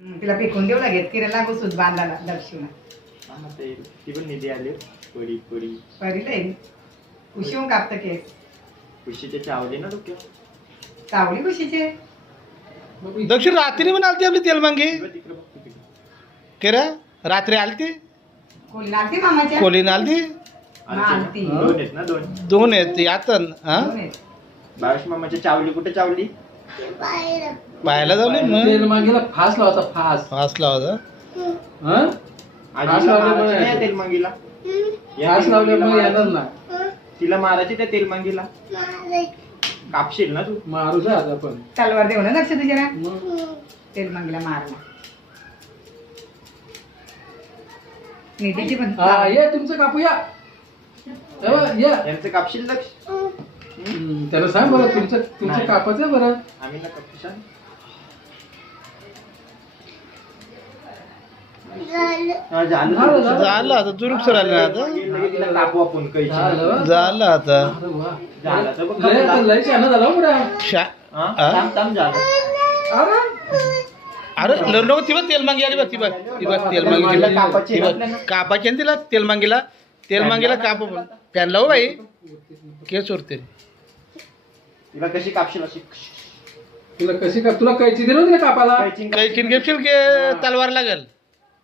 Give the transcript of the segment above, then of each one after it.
तिला फेकून देऊ लागेल किराला घुसूच बांधायला दक्षिणा ती पण निधी आली पडी पडी परीला उशिवून कापतं केस खुशीच्या चावली ना डोक्या चावली खुशीचे दक्षिण रात्री पण आलती आपली तेलमांगी केरा रात्री आलती कोली नालती मामाच्या कोलीन आलती आलती दोन आहेत ना दोन दोन आहेत यातन हा दोन आहेत. बावीस मामाच्या चावली कुठे चावली पाहायला जाऊ तेलमांगीला फास लावता फास फासला होता हं? आजीला मारायची नाही तेलमांगीला फास लावल्यामुळे येणार ना तिला मारायची त्या तेलमांगीला कापशील ना तू मारू जा आता आपण तलवार देऊ ना लक्ष तुझ्या मग तेल मंगला मारला निधीची पण हा ये तुमचं कापू या ए बा, या यांचं कापशील लक्ष त्याला सांग बरं तुमचं नाही. कापाचं आहे बरं आम्ही ना कापू झालं आता जुरूप सर आलं आता तिला कापू आपण काही झालं झालं आता अरे वा. झालं तर बघ लय आता लय शहाणा झाला हो बरं. झालं अरे अरे नको ती बघ तेलमांगी आली बघ ती बघ तेलमांगी तिला कापाची ती आहे बघ आपल्याला. कापाची आहे ना तिला तेलमांगीला काप फॅन लावू बाई केस उरते तिला कशी कापशील अशी तुला कशी का तुला कैची दिली होती ना कापाला कैचिंग काही चिन घेशील की तलवार लागेल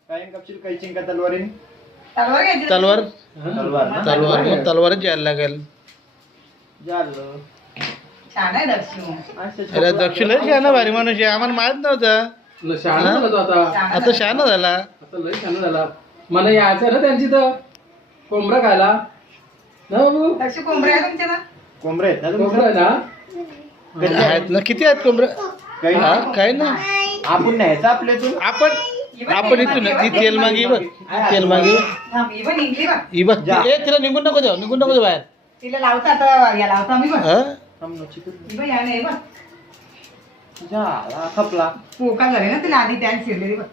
काय कापशील कैचिंग का तलवारीने तलवार घ्यायची तलवार तलवार ना तलवार मग तलवारच घ्यायला लागेल झालं छान आहे दक्षिण असं अरे दक्षिण शहाणा भारी माणूस आहे आम्हाला माहित नव्हतं तुला शहाणा झाला तो आता आता शहाणा झाला आता लय शहाणा झाला मला यायचं ना त्यांची तर कोंबडा खायला ना बाबू दक्षिण कोंबड्या आहे तुमच्या ना कोंबडे आहेत ना कोंबडा आहे तुमचं? ना आहेत ना किती आहेत कोंबड्या काही हा नाही. काही ना आपण न्यायचं आपल्यातून आपण इथून ती तेलमांगी बघ तेलमांगी ही पण निघली बघ ही बघ ए तिला निघून नको देऊ बाहेर तिला लावता आता या लावता मी बघ हा थांब ना, चिकन. ही बघ या नाही बघ झाला, खपला पोका झाले ना तिला आधी त्याने शिरलेली बघ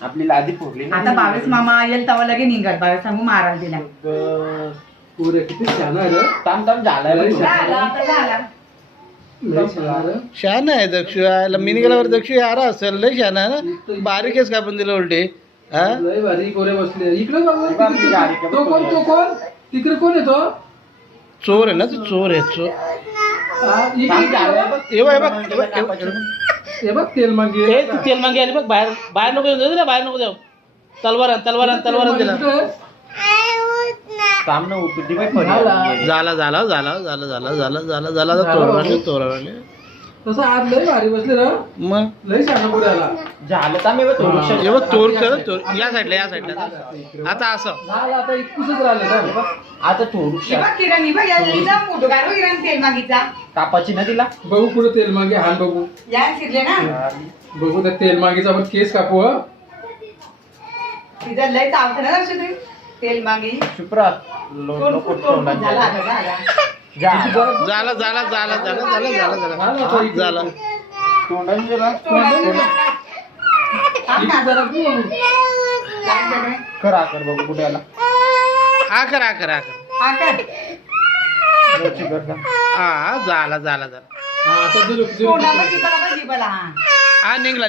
आपली लादी फोडली ना. आता 22 मामा येईल तवा लगे निघत 22 सांगू मारायला तिला पुरे किती शहाणा आहे रे. थांब थांब झालाय बघ. झाला आता झाला लय शहाणा आहे रे. शहाणा आहे दक्षु आला मी निघाल्यावर दक्षु यारा असेल लय शहाणा आहे ना बारीकच कापून दिलं उलटे हा लय भारी कोरे बसले इकडे बघ बघ, ती गाडी का तो कोण तो कोण तिकडे कोण येतो चोर आहे ना तो चोर आहे चोर थांब, झालाय बघ. हे बघ, हे बघ, हे बघ, हे बघ, हे बघ. हे बघ तेल मागे ए, ती तेलमांगी आली बघ बाहेर बाहेर नको येऊन दिला बाहेर नको जाऊ तलवार दिला थांब ना उठू दे बाई, फरी झाला. आली. झाला तोरावाले तसं आज लय भारी बसले रे मग लय शहाणा पुढे आला झालं थांब हे बघ, थोडंसं. हे बघ तोर कर तोर या साईडला आता असं झालं आता इतकुसच राहिलं हे बघ, आता ही थोडूशा बघ किरण ही बघ या तिचा फोटो काढू किरण तेल मागीचा कापाची ना तिला बघू पुढे तेल मागे हान बघू या शिरले ना बघू त्या तेल मागेचा आपण केस कापू हं. तिचा लय चावतं ना लक्ष तुम्ही तेल मागी शुप्रा कोण कोण झाला आता झाला झाला झालं आता इकडे. तोंडाने गेला इकडे जरा बघू. खरा कर बघू कुठे आला हा कर चिकन का? हा झाला हा, आता जो लोक- जो- कोणाला जिबाला हा निघला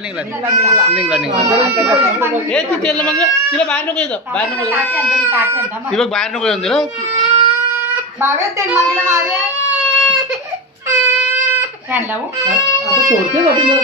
हे ती तेल मग तिला बाहेर नको येतो ती बघ बाहेर नको येऊन दिलं बाबा तेल मागीला मारे फॅन लावू आता तोडते का तुला?